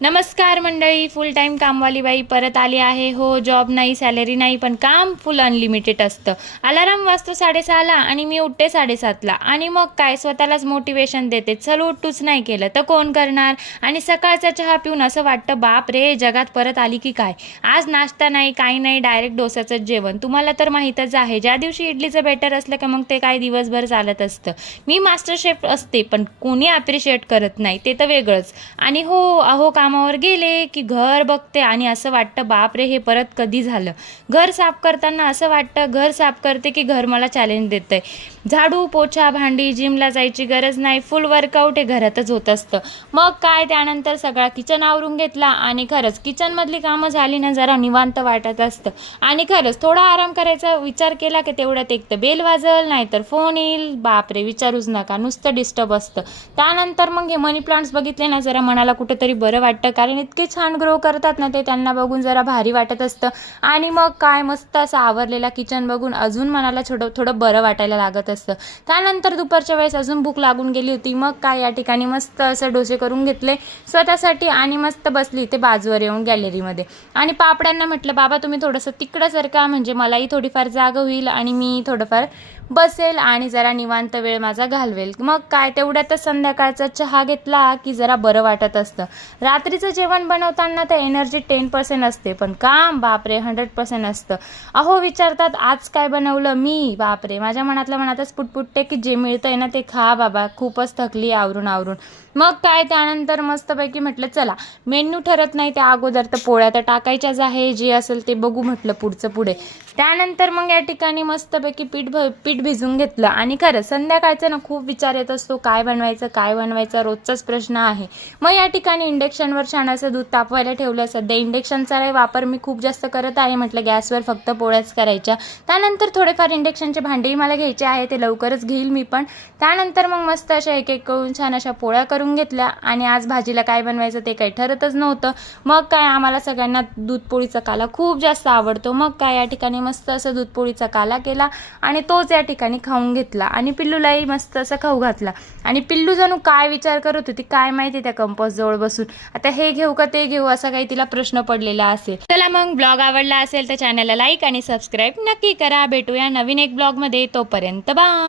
नमस्कार मंडळी, फुल टाईम कामवाली बाई परत आली आहे. हो, जॉब नाही, सॅलरी नाही, पण काम फुल अनलिमिटेड असतं. अलाराम वाजतो 6:30ला आणि मी उठते 7:30ला आणि मग काय स्वतःलाच मोटिवेशन देते, चल उठ, तूच नाही केलं तर कोण करणार. आणि सकाळचा चहा पिऊन असं वाटतं बाप रे, जगात परत आली की काय. आज नाश्ता नाही, काही नाही, डायरेक्ट डोसाचंच जेवण. तुम्हाला तर माहीतच आहे, ज्या दिवशी इडलीचं बेटर असलं की मग ते काय दिवसभर चालत असतं. मी मास्टर शेफ असते, पण कोणी अप्रिशिएट करत नाही, ते तर वेगळंच. आणि हो अहो, कामावर गेले की घर बघते आणि असं वाटतं बापरे, हे परत कधी झालं. घर साफ करताना असं वाटतं घर साफ करते की घर मला चॅलेंज देतंय. झाडू पोछा भांडी, जिमला जायची गरज नाही, फुल वर्कआउट हे घरातच होत असतं. मग काय, त्यानंतर सगळा किचन आवरून घेतला आणि खरंच किचनमधली कामं झाली ना, जरा निवांत वाटत असतं. आणि खरंच थोडा आराम करायचा विचार केला की तेवढ्यात एक तर बेल वाजल, नाहीतर फोन येईल. बापरे, विचारूच नका, नुसतं डिस्टर्ब असतं. त्यानंतर मग हे मनी प्लांट्स बघितले ना, जरा मनाला कुठेतरी बरं वाटतं, कारण इतके छान ग्रो करतात ना ते, त्यांना बघून जरा भारी वाटत असतं. आणि मग काय, मस्त असं आवरलेला किचन बघून अजून मनाला थोडं बरं वाटायला लागत असतं. त्यानंतर दुपारच्या वेळेस अजून भूक लागून गेली होती. मग काय, या ठिकाणी मस्त असं डोसे करून घेतले स्वतःसाठी आणि मस्त बसली ते बाजूवर येऊन गॅलरीमध्ये. आणि पापड्यांना म्हटलं बाबा तुम्ही थोडंसं तिकडं सरका, म्हणजे मलाही थोडीफार जागा होईल आणि मी थोडंफार बसेल आणि जरा निवांत वेळ माझा घालवेल. मग काय, तेवढ्यातच संध्याकाळचा चहा घेतला की जरा बरं वाटत असतं. रात्रीचं जेवण बनवताना तर एनर्जी 10% असते, पण काम बापरे 100% असतं. अहो, विचारतात आज काय बनवलं मी, बापरे माझ्या मनातच पुटपुटते की जे मिळतंय ना ते खा बाबा, खूपच थकली आवरून आवरून. मग काय, त्यानंतर मस्तपैकी म्हटलं चला, मेन्यू ठरत नाही त्या अगोदर तर पोळ्या तर टाकायच्याच आहे, जे असेल ते बघू म्हटलं पुढचं पुढे. त्यानंतर मग या ठिकाणी मस्तपैकी पीठ भिजून घेतलं. आणि खरं संध्याकाळचं ना खूप विचार येत असतो, काय बनवायचं रोजचाच प्रश्न आहे. मग या ठिकाणी इंडक्शनवर छान असं दूध तापवायला ठेवलं. सध्या इंडक्शनचा वापर मी खूप जास्त करत आहे, म्हटलं गॅसवर फक्त पोळ्याच करायच्या. त्यानंतर थोडेफार इंडक्शनचे भांडेही मला घ्यायचे आहे, ते लवकरच घेईल मी पण. त्यानंतर मग मस्त अशा एक एक करून छान अशा पोळ्या करून घेतल्या. आणि आज भाजीला काय बनवायचं ते काही ठरतच नव्हतं. मग काय, आम्हाला सगळ्यांना दूध पोळीचा काला खूप जास्त आवडतो. मग काय, या ठिकाणी मस्त असं दूध पोळीचा काला केला आणि तोच या ठिकाणी खाऊन घेतला. आणि पिल्लूलाही मस्त असं खाऊ घातला. आणि पिल्लू जणू काय विचार करत होती काय माहिती, त्या कंपोस्ट जवळ बसून आता हे घेऊ का ते घेऊ, असा काही तिला प्रश्न पडलेला असेल. चला मग, ब्लॉग आवडला असेल तर चॅनलला लाईक आणि सबस्क्राईब नक्की करा. भेटूया नवीन एक ब्लॉगमध्ये, तोपर्यंत बाय.